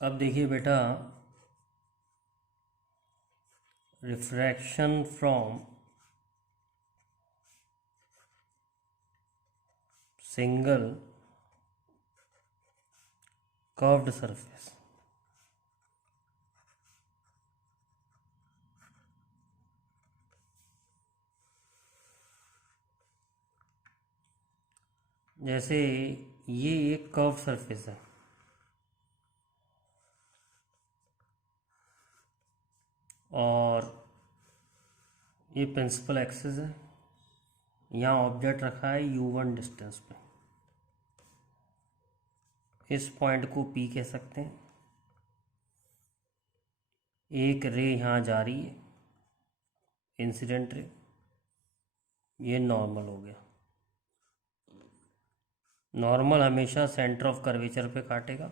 अब देखिए बेटा, refraction from single curved surface. जैसे ये एक कर्व सरफेस है और ये प्रिंसिपल एक्सिस है। यहाँ ऑब्जेक्ट रखा है u1 डिस्टेंस पे। इस पॉइंट को P कह सकते हैं। एक रे यहाँ जा रही है, इंसिडेंट रे। ये नॉर्मल हो गया। नॉर्मल हमेशा सेंटर ऑफ कर्वेचर पे काटेगा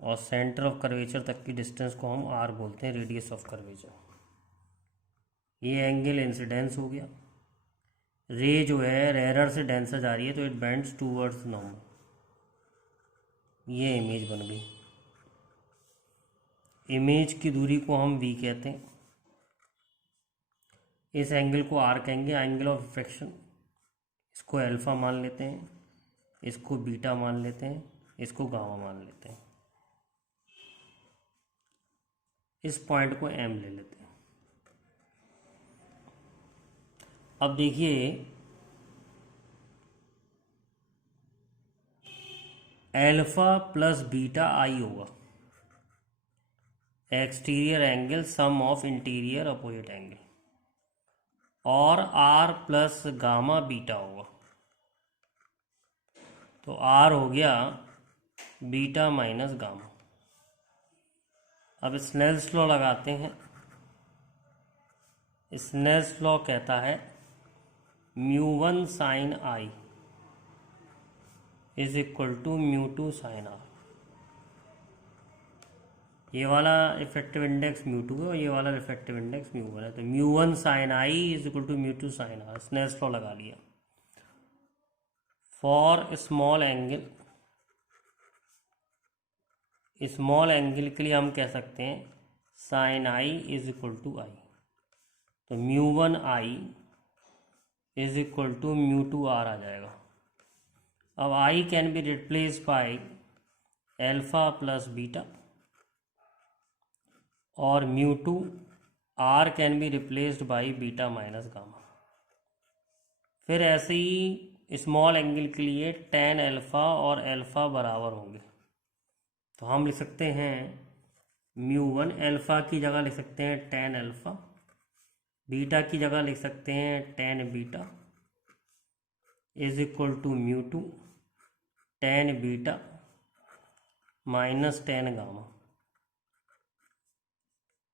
और सेंटर ऑफ कर्वेचर तक की डिस्टेंस को हम r बोलते हैं, रेडियस ऑफ कर्वेचर। ये एंगल इंसिडेंस हो गया। रे जो है रेयर से डेंसर जा रही है तो इट बेंड्स टूवर्ड्स नॉर्मल। ये इमेज बन गई। इमेज की दूरी को हम v कहते हैं। इस एंगल को r कहेंगे, एंगल ऑफ रिफ्रैक्शन। इसको अल्फा मान लेते हैं, इसको बीटा मान लेते हैं, इसको गामा मान लेते हैं। इस पॉइंट को m ले लेते हैं। अब देखिए, अल्फा प्लस बीटा आई होगा exterior angle sum of interior opposite angle, और r प्लस गामा बीटा होगा। तो r हो गया बीटा माइनस गामा। अब स्नेल्स लॉ लगाते हैं। स्नेल्स लॉ कहता है μ1 sine i is equal to μ2 sine r. ये वाला रिफ्रैक्टिव इंडेक्स μ2 है और ये वाला रिफ्रैक्टिव इंडेक्स μ1 है। तो μ1 sine i is equal to μ2 sine r. Snell's law लगा लिया। For small angle, small angle के लिए हम कह सकते हैं sine i is equal to i. तो μ1 i is equal to μ2 r आ जाएगा। अब i can be replace by alpha plus beta, और μ2 r can be replaced by beta minus gamma. फिर ऐसे ही स्मॉल एंगल के लिए tan अल्फा और अल्फा बराबर होंगे। तो हम लिख सकते हैं μ1 अल्फा की जगह लिख सकते हैं tan अल्फा, बीटा की जगह लिख सकते हैं tan beta is equal to μ2 tan beta minus tan gamma.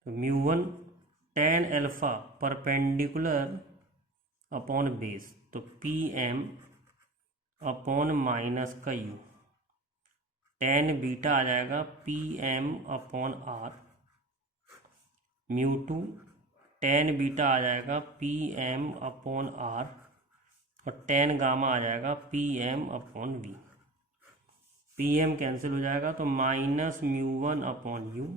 तो μ1 tan alpha perpendicular upon base, तो PM अपॉन माइनस का u। tan बीटा आ जाएगा PM upon r। μ2 tan beta आ जाएगा PM अपॉन r, और tan गामा आ जाएगा PM upon v। PM cancel हो जाएगा तो minus μ1 upon u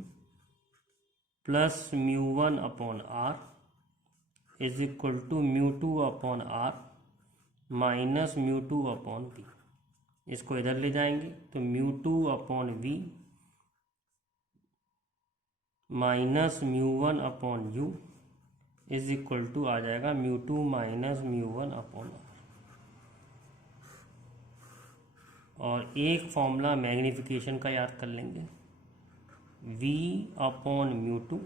plus μ1 upon r is equal to μ2 upon r minus μ2 upon v। इसको इधर ले जाएंगे तो μ2 upon v minus μ1 upon u is equal to आ जाएगा μ2 माइनस μ1 अपॉन r। और एक फॉर्मूला मैग्नीफिकेशन का याद कर लेंगे, v upon μ2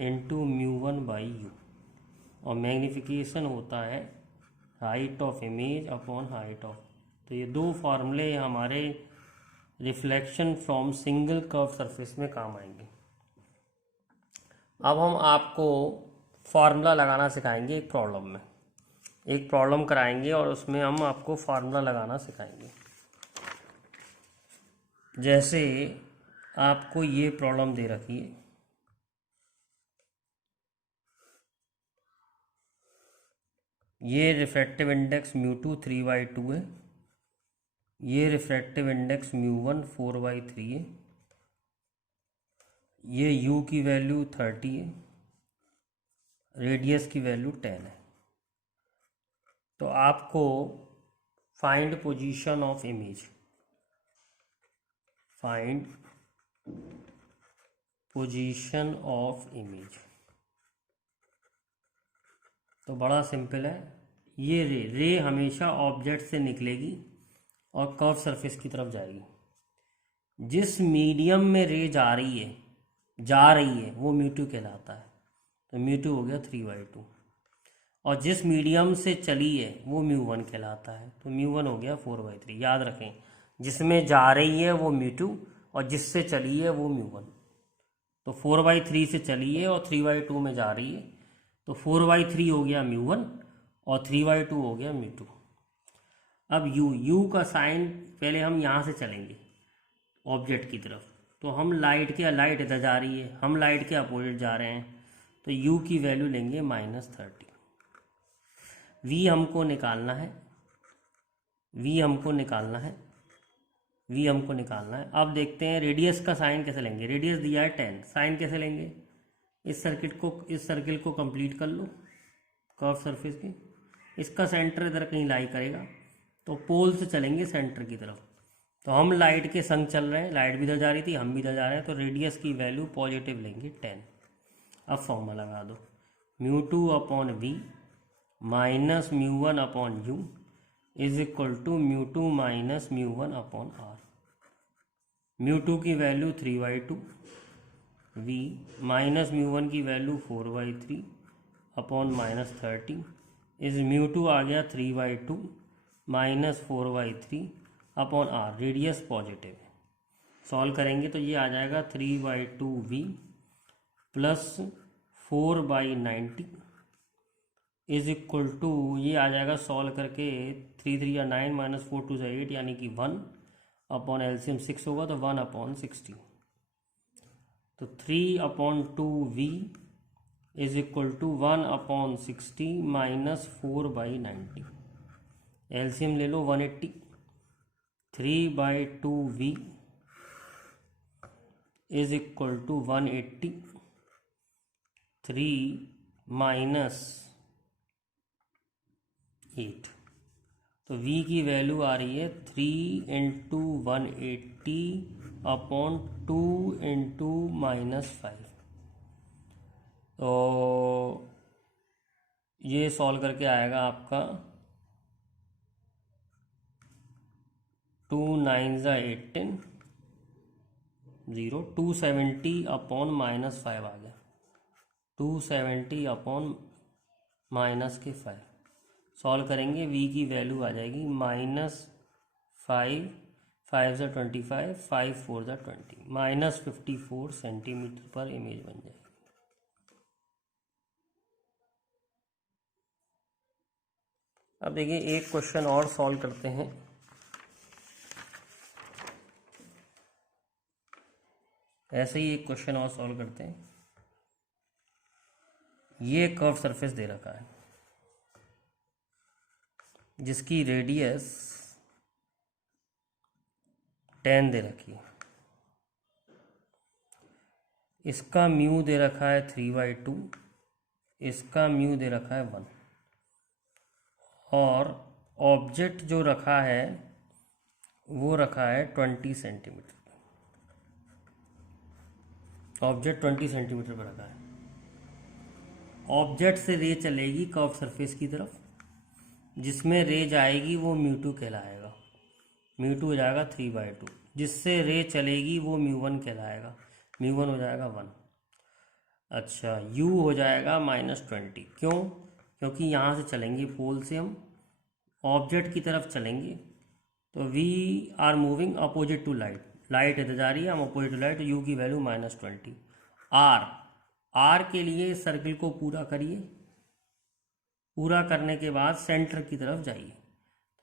into μ1 by u, और मैग्नीफिकेशन होता है height of image upon height of. तो ये दो फार्मूले हमारे reflection from single curve surface में काम आएंगे। अब हम आपको फार्मूला लगाना सिखाएंगे एक प्रॉब्लम में। एक प्रॉब्लम कराएंगे और उसमें हम आपको फार्मूला लगाना सिखाएंगे। जैसे आपको ये प्रॉब्लम दे रखी है, ये रिफ्रैक्टिव इंडेक्स μ2 3/2 है, ये रिफ्रैक्टिव इंडेक्स μ1 4/3 है, ये u की वैल्यू 30 है, रेडियस की वैल्यू 10 है। तो आपको find position of image, find position of image, तो बड़ा सिंपल है। ये रे हमेशा ऑब्जेक्ट से निकलेगी और कर्व सरफेस की तरफ जाएगी। जिस मीडियम में रे जा रही है वो म्यू2 कहलाता है। तो म्यू2 हो गया 3/2, और जिस मीडियम से चली है वो म्यू1 कहलाता है। तो म्यू1 हो गया 4/3। याद रखें, जिसमें जा रही है वो म्यू2 और जिससे चली है वो म्यू1। तो 4/3 से चली है और 3/2 में जा रही है, तो 4/3 हो गया म्यू1 और 3/2 हो गया म्यू2। अब यू का साइन, पहले हम यहाँ से चलेंगे ऑब्जेक्ट की तरफ, तो हम लाइट इधर जा रही है, हम लाइट के अपोजिट जा रहे हैं, तो u की वैल्यू लेंगे -30। v हमको निकालना है, अब देखते हैं रेडियस का साइन कैसे लेंगे। रेडियस दिया है 10, साइन कैसे लेंगे। इस सर्किल को कंप्लीट कर लो कर्व सरफेस की, इसका सेंटर इधर कहीं लाई करेगा, तो पोल से चलेंगे सेंटर की तरफ। तो हम लाइट के संग चल रहे हैं, लाइट भी इधर जा रही थी, हम भी इधर जा रहे हैं, तो रेडियस की वैल्यू पॉजिटिव लेंगे 10। अब फॉर्मूला लगा दो, μ2/v minus μ1/u is equal to μ2 minus μ1/r। μ2 की वैल्यू 3/2, v माइनस μ1 की वैल्यू 4/3 अपॉन -30 इज μ2 आ गया 3/2 minus 4/3 upon r। Radius positive है, सॉल्व करेंगे तो ये आ जाएगा 3/2v plus 4/90 is equal to, ये आ जाएगा सॉल्व करके 3 3 9 माइनस 4 2 8 यानी कि 1 अपॉन एलसीएम 6 होगा तो 1/60। तो 3/2v is equal to 1/60 minus 4/90। LCM ले लो 180। 3/2v is equal to 180, 3 minus 8, तो v की वैल्यू आ रही है 3 × 180 अपॉन 2 × -5। तो ये सॉल्व करके आएगा आपका 2 9 18 0, 270 अपॉन -5 आ गया, 270 अपॉन -5। सॉल्व करेंगे v की वैल्यू आ जाएगी -5, 5 × 25, 5 4 × 20, -54 सेंटीमीटर पर इमेज बन जाएगी। अब देखिए एक क्वेश्चन और सॉल्व करते हैं। ऐसे ही एक क्वेश्चन और सॉल्व करते हैं। ये कर्व सरफेस दे रखा है जिसकी रेडियस 10 दे रखी है, इसका म्यू दे रखा है 3/2, इसका म्यू दे रखा है 1, और ऑब्जेक्ट जो रखा है वो रखा है 20 सेंटीमीटर। ऑब्जेक्ट 20 सेंटीमीटर पर रखा है। ऑब्जेक्ट से रे चलेगी कर्व सरफेस की तरफ, जिसमें रे जाएगी वो म्यू2 कहलाएगा, म्यू2 हो जाएगा 3/2। जिससे रे चलेगी वो म्यू1 कहलाएगा, म्यू1 हो जाएगा 1। अच्छा, u हो जाएगा -20। क्यों? क्योंकि यहाँ से चलेंगे पोल से, हम ऑब्जेक्ट की तरफ चलेंगे, तो we are moving opposite to light, light इधर जा रही है, हम अपोजिट टू लाइट, तो u की वैल्यू -20। r के लिए सर्किल को पूरा करिए, पूरा करने के बाद सेंटर की तरफ जाइए।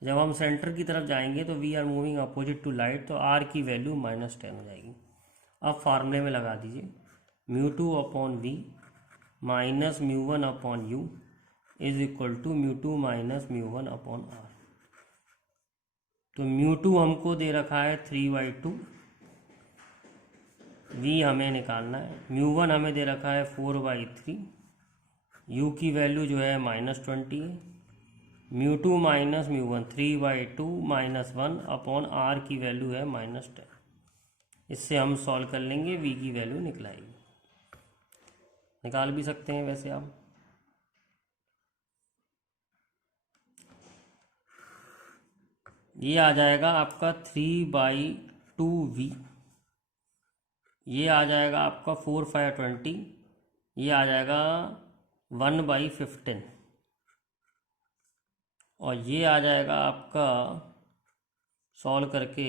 तो जब हम सेंटर की तरफ जाएंगे तो we are moving opposite to light, तो r की वैल्यू -10 हो जाएगी। अब फार्मूले में लगा दीजिए, μ2/v minus μ1/u is equal to μ2 minus μ1/r। तो μ2 हमको दे रखा है 3/2, वी हमें निकालना है। μ1 हमें दे रखा है 4/3, u की वैल्यू जो है -20 है, μ2 माइनस μ1 3/2 -1 अपॉन r की वैल्यू है -10। इससे हम सॉल्व कर लेंगे, v की वैल्यू निकलाएगी। निकाल भी सकते हैं वैसे आप। ये आ जाएगा आपका 3/2v, ये आ जाएगा आपका 4/5 20, ये आ जाएगा 1/15, और ये आ जाएगा आपका सॉल्व करके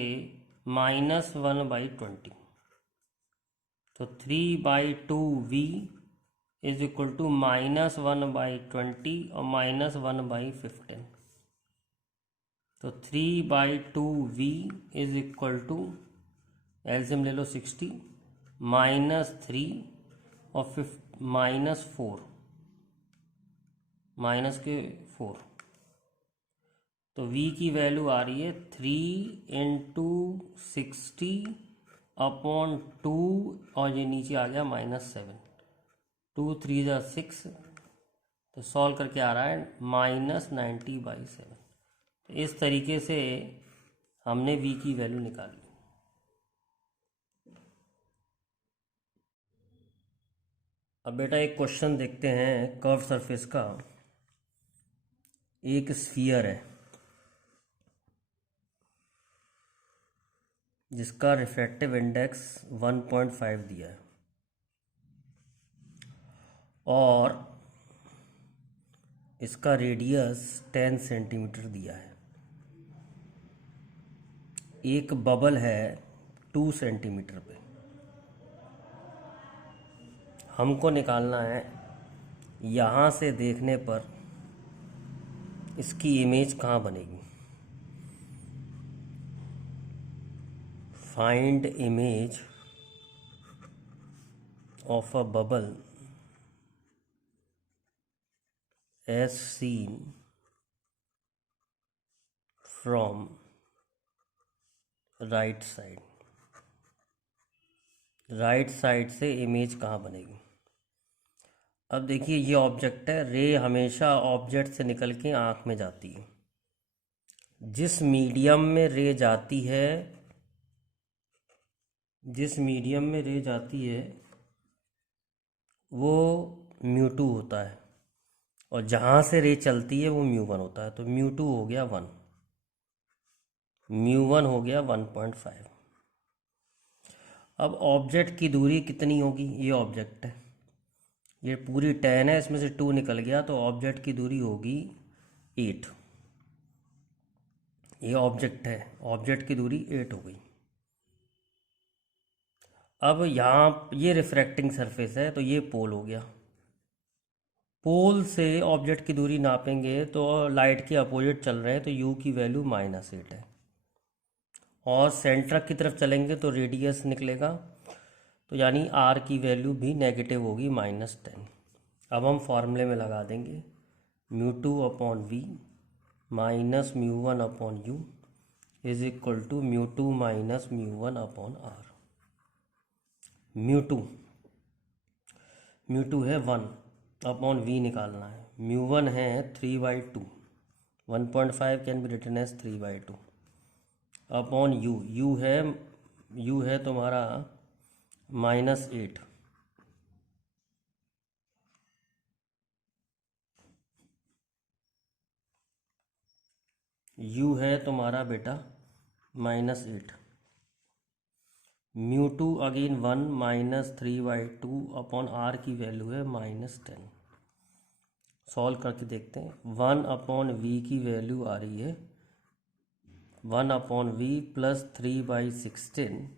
-1/20। तो 3/2v इज इक्वल टू -1/20 और -1/15। तो 3/2v is equal to, LCM ले लो 60, -3 और -4, -4। तो v की वैल्यू आ रही है 3 × 60/2, और ये नीचे आ गया -7, 2 3 = 6, तो सॉल्व करके आ रहा है -90/7। तो इस तरीके से हमने v की वैल्यू निकाली। अब बेटा एक क्वेश्चन देखते हैं कर्व सरफेस का। एक स्फीयर है जिसका रिफ्रैक्टिव इंडेक्स 1.5 दिया है, और इसका रेडियस 10 सेंटीमीटर दिया है। एक बबल है 2 सेंटीमीटर पे। हमको निकालना है यहाँ से देखने पर इसकी इमेज कहाँ बनेगी। Find image of a bubble as seen from right side. Right side से इमेज कहाँ बनेगी। अब देखिए ये ऑब्जेक्ट है, रे हमेशा ऑब्जेक्ट से निकल के आँख में जाती है। जिस मीडियम में रे जाती है, जिस मीडियम में रे जाती है वो μ2 होता है, और जहाँ से रे चलती है वो μ1 होता है। तो μ2 हो गया 1, μ1 हो गया 1.5। अब ऑब्जेक्ट की दूरी कितनी होगी। ये ऑब्जेक्ट है, ये पूरी 10 है, इसमें से 2 निकल गया, तो ऑब्जेक्ट की दूरी होगी 8। ये ऑब्जेक्ट है, ऑब्जेक्ट की दूरी 8 हो गई। अब यहाँ ये रिफ्रैक्टिंग सरफेस है, तो ये पोल हो गया। पोल से ऑब्जेक्ट की दूरी नापेंगे तो लाइट के अपोजिट चल रहे हैं, तो u की वैल्यू -8 है। और सेंटर की तरफ चलेंगे तो रेडियस निकलेगा, तो यानी r की वैल्यू भी नेगेटिव होगी -10। अब हम फॉर्मूले में लगा देंगे μ2/v minus μ1/u is equal to μ2 minus μ1/r। μ2 है 1/v निकालना है। μ1 है 3/2, 1.5 can be written as 3/2 upon u है तुम्हारा -8। u है तुम्हारा बेटा -8। μ2 अगेन 1 -3/2 अपॉन r की वैल्यू है -10। सॉल्व करके देखते हैं। 1/v की वैल्यू आ रही है 1/v plus 3/16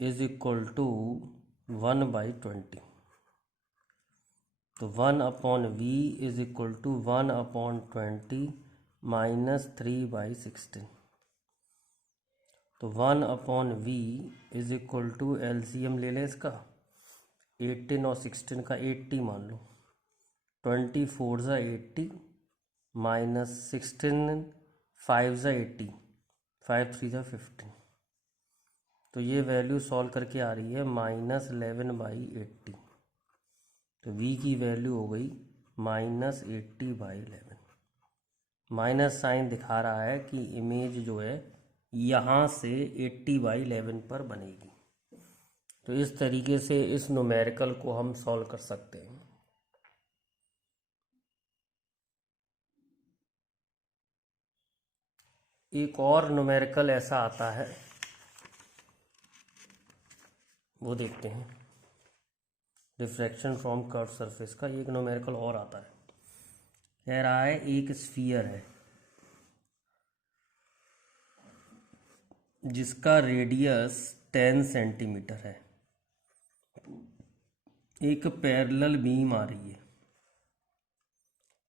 is equal to 1/20। तो 1/v is equal to 1/20 minus 3/16। तो 1/v is equal to, LCM ले लें इसका, 18 और 16 का 80 मान लो, 24 ज़ा 80 माइनस 16 5 ज़ा 80, 5 3 ज़ा 15। तो ये वैल्यू सॉल्व करके आ रही है -11/80। तो v की वैल्यू हो गई -80/11। माइनस साइन दिखा रहा है कि इमेज जो है यहाँ से 80/11 पर बनेगी। तो इस तरीके से इस न्यूमेरिकल को हम सॉल्व कर सकते हैं। एक और न्यूमेरिकल ऐसा आता है, वो देखते हैं। रिफ्रैक्शन फ्रॉम कर्व सरफेस का एक न्यूमेरिकल और आता है। कह रहा है एक स्फीयर है जिसका रेडियस 10 सेंटीमीटर है। एक पैरेलल बीम आ रही है,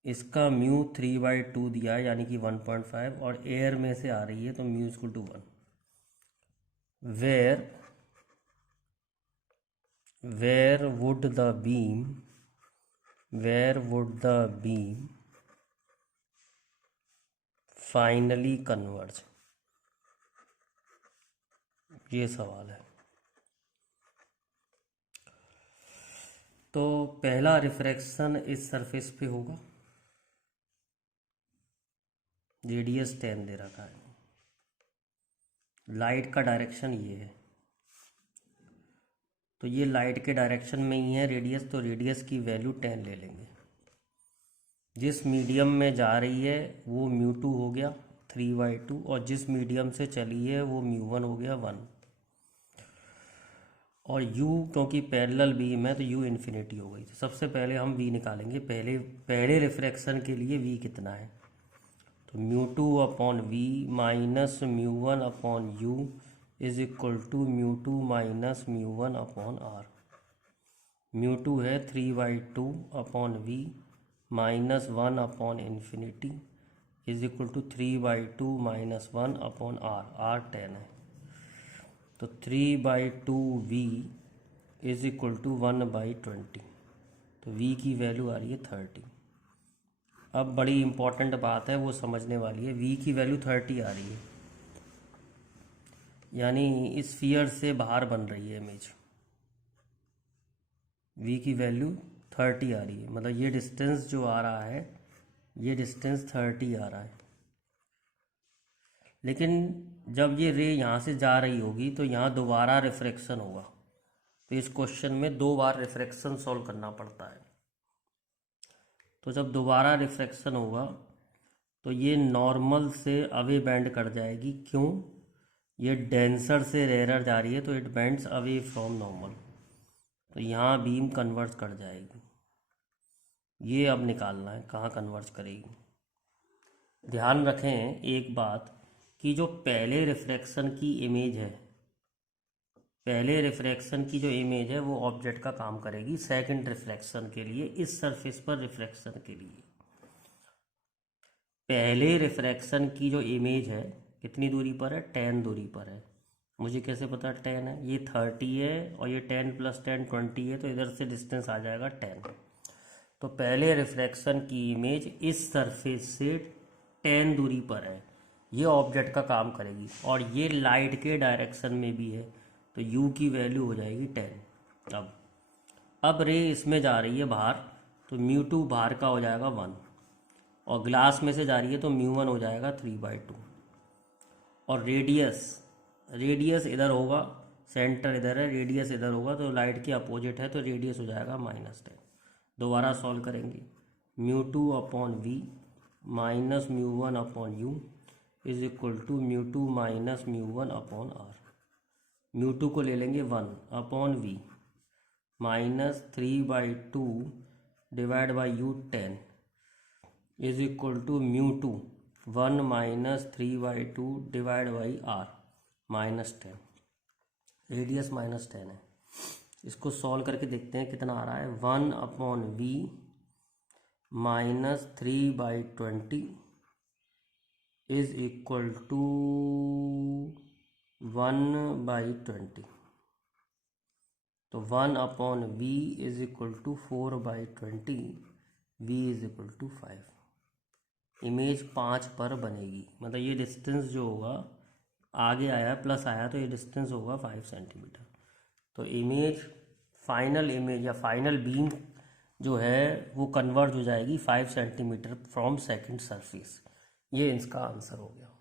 इसका म्यू 3/2 दिया है यानी कि 1.5, और एयर में से आ रही है तो mu equal to 1। where would the beam finally converge? ये सवाल है। तो पहला रिफ्रैक्शन इस सरफेस पे होगा, रेडियस 10 दे रखा है, लाइट का डायरेक्शन ये है, तो ये लाइट के डायरेक्शन में ही है रेडियस, तो रेडियस की वैल्यू 10 ले लेंगे। जिस मीडियम में जा रही है वो μ2 हो गया 3/2, और जिस मीडियम से चली है वो μ1 हो गया 1। और u क्योंकि पैरेलल बीम है तो u इन्फिनिटी हो गई। तो सबसे पहले हम v निकालेंगे। पहले रिफ्रैक्शन के लिए v कितना है, तो μ2/v minus μ1/u is equal to μ2 minus μ1/r। μ2 है 3/2/v minus 1/infinity is equal to 3/2 minus 1/r। r 10 है, तो 3/2v इज इक्वल टू 1/20। तो v की वैल्यू आ रही है 30। अब बड़ी इंपॉर्टेंट बात है, वो समझने वाली है। v की वैल्यू 30 आ रही है, यानी इस स्फीयर से बाहर बन रही है इमेज। v की वैल्यू 30 आ रही है, मतलब ये डिस्टेंस जो आ रहा है, ये डिस्टेंस 30 आ रहा है। लेकिन जब ये रे यहाँ से जा रही होगी तो यहाँ दोबारा रिफ्रैक्शन होगा। तो इस क्वेश्चन में 2 बार रिफ्रैक्शन सॉल्व करना पड़ता है। तो जब दोबारा रिफ्रैक्शन होगा तो ये नॉर्मल से अवे बेंड कर जाएगी। क्यों? ये डेंसर से रेयर जा रही है तो it bends away from normal, तो यहाँ बीम कन्वर्ज कर जाएगी। ये अब निकालना है कहाँ कन्वर्ज करेगी। ध्यान रखें एक बात कि जो पहले रिफ्रैक्शन की इमेज है, पहले रिफ्रैक्शन की जो इमेज है वो ऑब्जेक्ट का काम करेगी सेकंड रिफ्रैक्शन के लिए, इस सरफेस पर रिफ्रैक्शन के लिए। पहले रिफ्रैक्शन की जो इमेज है कितनी दूरी पर है, 10 दूरी पर है। मुझे कैसे पता 10 है, ये 30 है और ये 10 + 10 20 है, तो इधर से डिस्टेंस आ जाएगा 10। तो पहले रिफ्रैक्शन की इमेज इस सरफेस से 10 दूरी पर है, ये ऑब्जेक्ट का काम करेगी, और ये लाइट के डायरेक्शन में भी है, तो u की वैल्यू हो जाएगी 10। अब रे इसमें जा रही है बाहर, तो μ2 बाहर का हो जाएगा 1, और ग्लास में से जा रही है तो μ1 हो जाएगा 3/2। और रेडियस इधर होगा, सेंटर इधर है, रेडियस इधर होगा, तो लाइट के अपोजिट है, तो रेडियस हो जाएगा -10। दोबारा सॉल्व करेंगे। μ2/v minus μ1/u is equal to μ2 minus μ1/r। μ2 को ले लेंगे 1/v minus 3/2 divide by u 10 is equal to μ2 1 minus 3/2 divide by r -10। Radius -10 है। इसको सॉल्व करके देखते हैं कितना आ रहा है। 1/v minus 3/20 is equal to 1/20। तो 1/v is equal to 4/20, v is equal to 5। Image 5 पर बनेगी, मतलब ये डिस्टेंस जो होगा आगे आया प्लस आया तो ये डिस्टेंस होगा 5 सेंटीमीटर। तो इमेज, फाइनल इमेज या फाइनल बीम जो है वो कन्वर्ज हो जाएगी 5 सेंटीमीटर फ्रॉम सेकंड सरफेस। ये इसका आंसर हो गया।